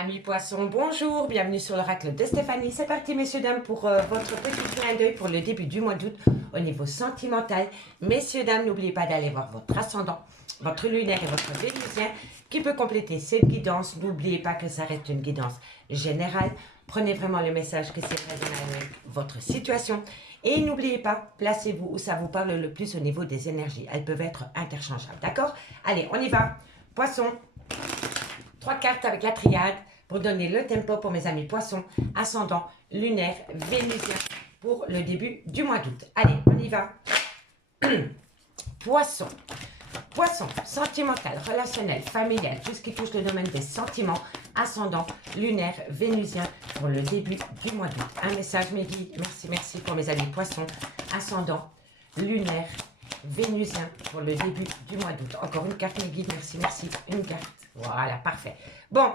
Amis poissons, bonjour, bienvenue sur l'oracle de Stéphanie. C'est parti messieurs, dames, pour votre petit clin d'œil pour le début du mois d'août au niveau sentimental. Messieurs, dames, n'oubliez pas d'aller voir votre ascendant, votre lunaire et votre vénusien qui peut compléter cette guidance. N'oubliez pas que ça reste une guidance générale. Prenez vraiment le message que c'est raisonnable avec votre situation. Et n'oubliez pas, placez-vous où ça vous parle le plus au niveau des énergies. Elles peuvent être interchangeables, d'accord? Allez, on y va. Poisson. 3 cartes avec la triade pour donner le tempo pour mes amis poissons, ascendant, lunaire, vénusien pour le début du mois d'août. Allez, on y va. Poisson. Poisson, sentimental, relationnel, familial, tout ce qui touche le domaine des sentiments, ascendant, lunaire, vénusien pour le début du mois d'août. Un message, mes guides. Merci pour mes amis poissons, ascendant, lunaire, vénusien pour le début du mois d'août. Encore une carte, mes guides. Merci. Une carte. Voilà, parfait. Bon,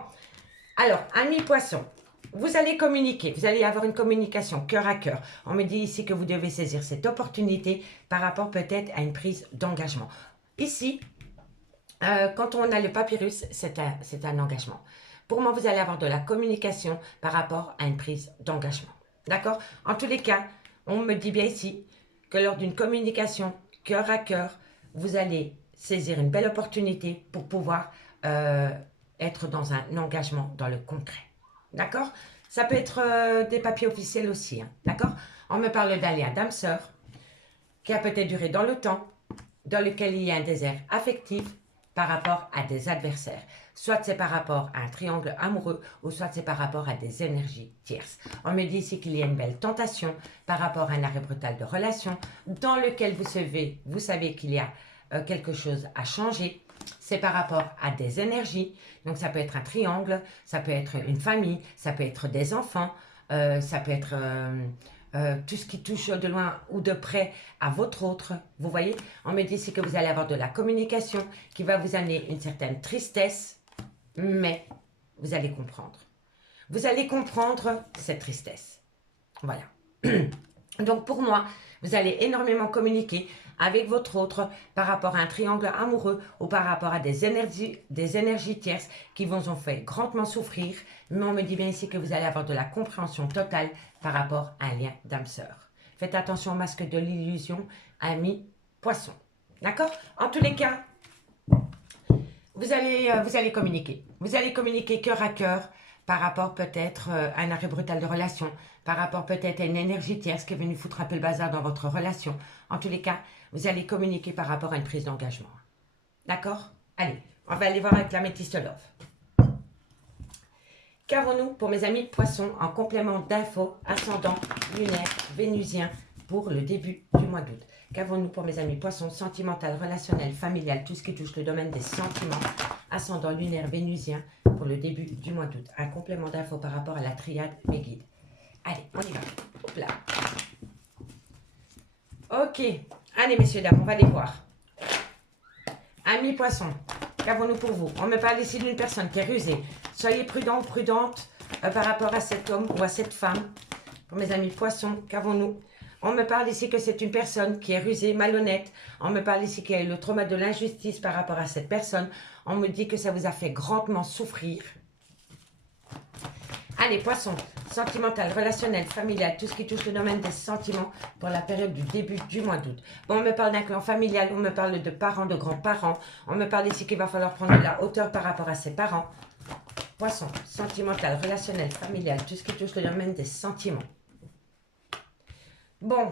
alors, amis poissons, vous allez communiquer. Vous allez avoir une communication cœur à cœur. On me dit ici que vous devez saisir cette opportunité par rapport peut-être à une prise d'engagement. Ici, quand on a le papyrus, c'est un engagement. Pour moi, vous allez avoir de la communication par rapport à une prise d'engagement. D'accord? En tous les cas, on me dit bien ici que lors d'une communication cœur à cœur, vous allez saisir une belle opportunité pour pouvoir être dans un engagement dans le concret. D'accord? Ça peut être des papiers officiels aussi. Hein, d'accord? On me parle d'alliance d'âme sœur qui a peut-être duré dans le temps, dans lequel il y a un désert affectif par rapport à des adversaires. Soit c'est par rapport à un triangle amoureux ou soit c'est par rapport à des énergies tierces. On me dit ici qu'il y a une belle tentation par rapport à un arrêt brutal de relation dans lequel vous savez qu'il y a quelque chose à changer. C'est par rapport à des énergies. Donc ça peut être un triangle, ça peut être une famille, ça peut être des enfants, ça peut être tout ce qui touche de loin ou de près à votre autre. Vous voyez, on me dit ici que vous allez avoir de la communication qui va vous amener une certaine tristesse, mais vous allez comprendre. Vous allez comprendre cette tristesse. Voilà. Donc pour moi, vous allez énormément communiquer avec votre autre par rapport à un triangle amoureux ou par rapport à des énergies tierces qui vous ont fait grandement souffrir. Mais on me dit bien ici que vous allez avoir de la compréhension totale par rapport à un lien d'âme sœur. Faites attention au masque de l'illusion, amis poissons. D'accord? En tous les cas, vous allez communiquer. Vous allez communiquer cœur à cœur par rapport peut-être à un arrêt brutal de relation, par rapport peut-être à une énergie tierce qui est venue foutre un peu le bazar dans votre relation. En tous les cas, vous allez communiquer par rapport à une prise d'engagement. D'accord? Allez, on va aller voir avec la métisse love. Qu'avons-nous pour mes amis poissons en complément d'infos, ascendant, lunaire, vénusien pour le début du mois d'août? Qu'avons-nous pour mes amis poissons, sentimental, relationnel, familial, tout ce qui touche le domaine des sentiments, ascendant, lunaire, vénusien pour le début du mois d'août? Un complément d'infos par rapport à la triade, mes guides. Allez, on y va. Hop là. Ok. Allez, messieurs, dames, on va les voir. Amis poissons, qu'avons-nous pour vous? On me parle ici d'une personne qui est rusée. Soyez prudents ou prudentes par rapport à cet homme ou à cette femme. Pour mes amis poissons, qu'avons-nous? On me parle ici que c'est une personne qui est rusée, malhonnête. On me parle ici qu'il y a eu le trauma de l'injustice par rapport à cette personne. On me dit que ça vous a fait grandement souffrir. Allez, poissons, sentimental, relationnel, familial, tout ce qui touche le domaine des sentiments pour la période du début du mois d'août. Bon, on me parle d'un clan familial, on me parle de parents, de grands-parents. On me parle ici qu'il va falloir prendre de la hauteur par rapport à ses parents. Poisson, sentimental, relationnel, familial, tout ce qui touche le domaine des sentiments. Bon,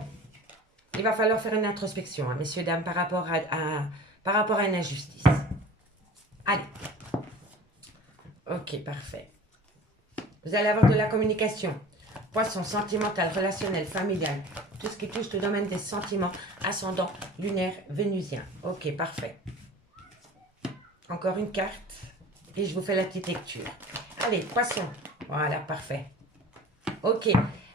il va falloir faire une introspection, hein, messieurs, dames, par rapport à une injustice. Allez. Ok, parfait. Vous allez avoir de la communication. Poisson, sentimental, relationnel, familial. Tout ce qui touche le domaine des sentiments, ascendant, lunaire, vénusien. Ok, parfait. Encore une carte. Et je vous fais la petite lecture. Allez, poisson. Voilà, parfait. Ok.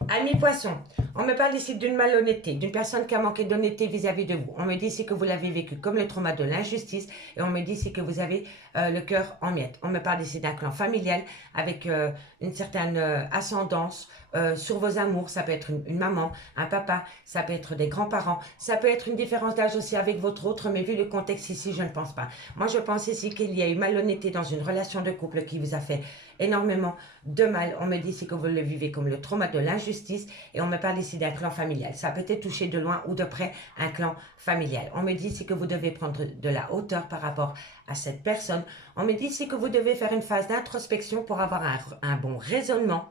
Amis poissons, On me parle ici d'une malhonnêteté, d'une personne qui a manqué d'honnêteté vis-à-vis de vous. On me dit ici que vous l'avez vécu comme le trauma de l'injustice et on me dit ici que vous avez le cœur en miettes. On me parle ici d'un clan familial avec une certaine ascendance sur vos amours. Ça peut être une maman, un papa, ça peut être des grands-parents, ça peut être une différence d'âge aussi avec votre autre, mais vu le contexte ici, je ne pense pas. Moi, je pense ici qu'il y a eu malhonnêteté dans une relation de couple qui vous a fait énormément de mal. On me dit ici que vous le vivez comme le trauma de l'injustice et on me parle ici d'un clan familial. Ça peut être touché de loin ou de près un clan familial. On me dit ici que vous devez prendre de la hauteur par rapport à cette personne. On me dit ici que vous devez faire une phase d'introspection pour avoir un bon raisonnement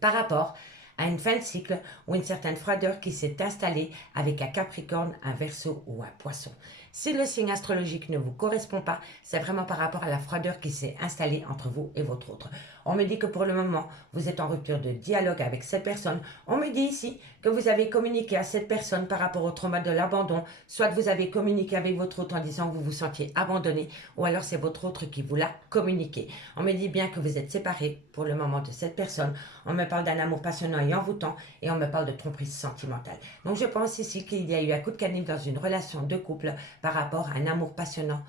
par rapport à une fin de cycle ou une certaine froideur qui s'est installée avec un Capricorne, un Verseau ou un Poisson. Si le signe astrologique ne vous correspond pas, c'est vraiment par rapport à la froideur qui s'est installée entre vous et votre autre. On me dit que pour le moment, vous êtes en rupture de dialogue avec cette personne. On me dit ici que vous avez communiqué à cette personne par rapport au trauma de l'abandon. Soit vous avez communiqué avec votre autre en disant que vous vous sentiez abandonné, ou alors c'est votre autre qui vous l'a communiqué. On me dit bien que vous êtes séparés pour le moment de cette personne. On me parle d'un amour passionnant et envoûtant et on me parle de tromperie sentimentale. Donc je pense ici qu'il y a eu un coup de canif dans une relation de couple par rapport à un amour passionnant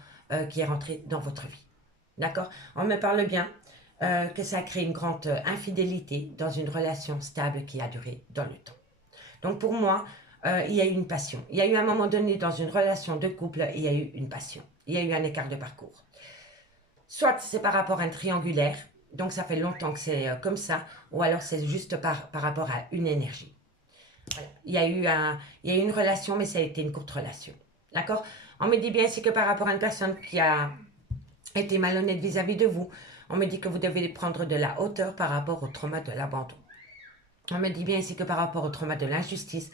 qui est rentré dans votre vie. D'accord? On me parle bien que ça a créé une grande infidélité dans une relation stable qui a duré dans le temps. Donc pour moi, il y a eu une passion. Il y a eu un moment donné dans une relation de couple, il y a eu une passion. Il y a eu un écart de parcours. Soit c'est par rapport à un triangulaire, donc ça fait longtemps que c'est comme ça, ou alors c'est juste par rapport à une énergie. Voilà. Il y a eu une relation, mais ça a été une courte relation. D'accord? On me dit bien ici que par rapport à une personne qui a été malhonnête vis-à-vis de vous, on me dit que vous devez prendre de la hauteur par rapport au trauma de l'abandon. On me dit bien ici que par rapport au trauma de l'injustice,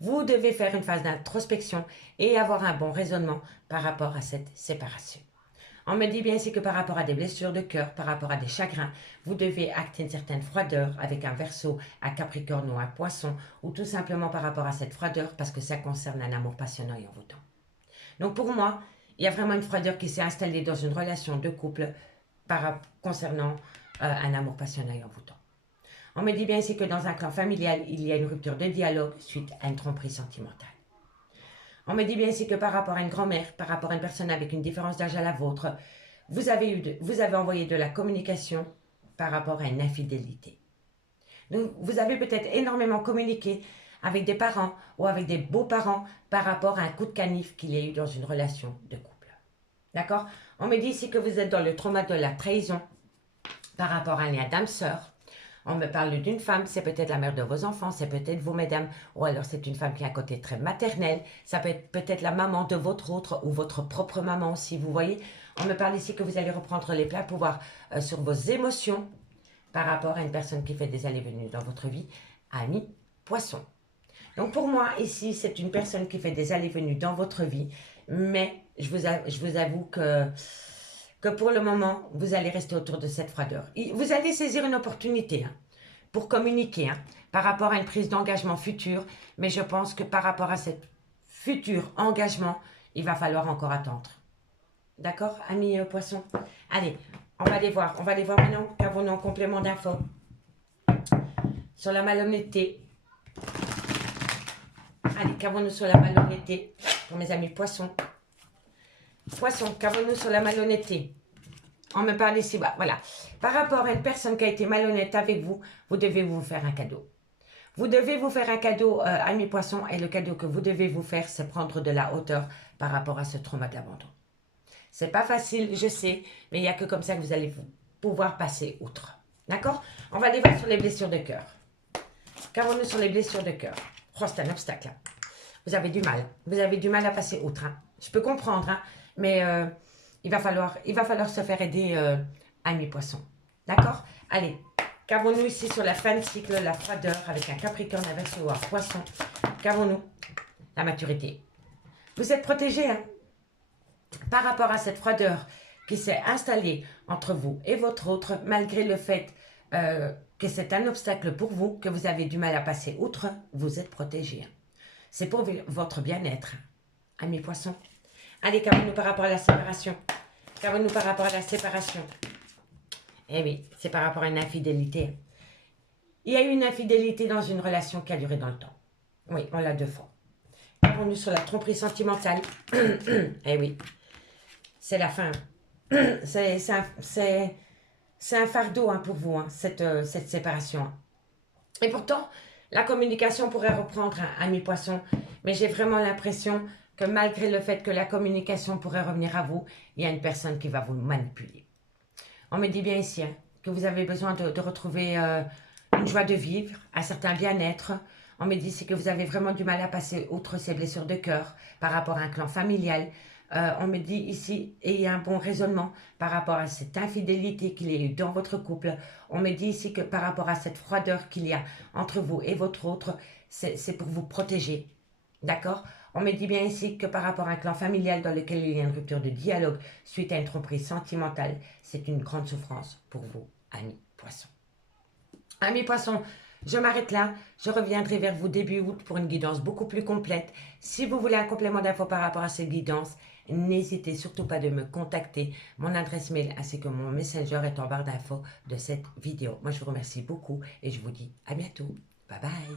vous devez faire une phase d'introspection et avoir un bon raisonnement par rapport à cette séparation. On me dit bien ici que par rapport à des blessures de cœur, par rapport à des chagrins, vous devez acter une certaine froideur avec un Verseau, un Capricorne ou un Poisson, ou tout simplement par rapport à cette froideur parce que ça concerne un amour passionnant et envoûtant. Donc pour moi, il y a vraiment une froideur qui s'est installée dans une relation de couple concernant un amour passionnant et envoûtant. On me dit bien ici que dans un clan familial, il y a une rupture de dialogue suite à une tromperie sentimentale. On me dit bien ici que par rapport à une grand-mère, par rapport à une personne avec une différence d'âge à la vôtre, vous avez envoyé de la communication par rapport à une infidélité. Donc, vous avez peut-être énormément communiqué avec des parents ou avec des beaux-parents par rapport à un coup de canif qu'il y a eu dans une relation de couple. D'accord? On me dit ici que vous êtes dans le trauma de la trahison par rapport à un lien d'âme-sœur. On me parle d'une femme, c'est peut-être la mère de vos enfants, c'est peut-être vous, mesdames, ou alors c'est une femme qui a un côté très maternel, ça peut être peut-être la maman de votre autre ou votre propre maman aussi, vous voyez. On me parle ici que vous allez reprendre les pleins pouvoirs sur vos émotions par rapport à une personne qui fait des allées-venues dans votre vie, ami Poisson. Donc pour moi, ici, c'est une personne qui fait des allées-venues dans votre vie, mais je vous avoue que pour le moment, vous allez rester autour de cette froideur. Vous allez saisir une opportunité pour communiquer par rapport à une prise d'engagement future, mais je pense que par rapport à cet futur engagement, il va falloir encore attendre. D'accord, amis Poisson? Allez, on va les voir. On va les voir maintenant, qu'avons-nous en complément d'infos sur la malhonnêteté. Allez, qu'avons-nous sur la malhonnêteté pour mes amis Poissons? Poisson, qu'avons-nous sur la malhonnêteté? On me parle ici, voilà. Par rapport à une personne qui a été malhonnête avec vous, vous devez vous faire un cadeau. Vous devez vous faire un cadeau, amis Poissons, et le cadeau que vous devez vous faire, c'est prendre de la hauteur par rapport à ce trauma d'abandon. C'est pas facile, je sais, mais il n'y a que comme ça que vous allez pouvoir passer outre. D'accord? On va aller voir sur les blessures de cœur. Qu'avons-nous sur les blessures de cœur? Oh, c'est un obstacle. Vous avez du mal. Vous avez du mal à passer outre. Je peux comprendre, mais il va falloir se faire aider, amis Poissons. D'accord? Allez, qu'avons-nous ici sur la fin de cycle, la froideur avec un Capricorne, un Verseau ou un Poisson? Qu'avons-nous? La maturité. Vous êtes protégés, par rapport à cette froideur qui s'est installée entre vous et votre autre, malgré le fait que c'est un obstacle pour vous, que vous avez du mal à passer outre, vous êtes protégés. C'est pour votre bien-être, amis Poissons. Allez, qu'avons-nous par rapport à la séparation? Qu'avons-nous par rapport à la séparation? Eh oui, c'est par rapport à une infidélité. Il y a eu une infidélité dans une relation qui a duré dans le temps. Oui, on l'a 2 fois. On est sur la tromperie sentimentale. Eh oui, c'est la fin. C'est un fardeau pour vous, cette séparation. Et pourtant, la communication pourrait reprendre à mi-poisson. Mais j'ai vraiment l'impression que malgré le fait que la communication pourrait revenir à vous, il y a une personne qui va vous manipuler. On me dit bien ici que vous avez besoin de retrouver une joie de vivre, un certain bien-être. On me dit ici que vous avez vraiment du mal à passer outre ces blessures de cœur par rapport à un clan familial. On me dit ici, et il y a un bon raisonnement par rapport à cette infidélité qu'il y a eu dans votre couple. On me dit ici que par rapport à cette froideur qu'il y a entre vous et votre autre, c'est pour vous protéger. D'accord? On me dit bien ici que par rapport à un clan familial dans lequel il y a une rupture de dialogue suite à une tromperie sentimentale, c'est une grande souffrance pour vous, amis poissons. Amis poissons, je m'arrête là. Je reviendrai vers vous début août pour une guidance beaucoup plus complète. Si vous voulez un complément d'infos par rapport à cette guidance, n'hésitez surtout pas de me contacter. Mon adresse mail ainsi que mon messenger est en barre d'infos de cette vidéo. Moi, je vous remercie beaucoup et je vous dis à bientôt. Bye bye.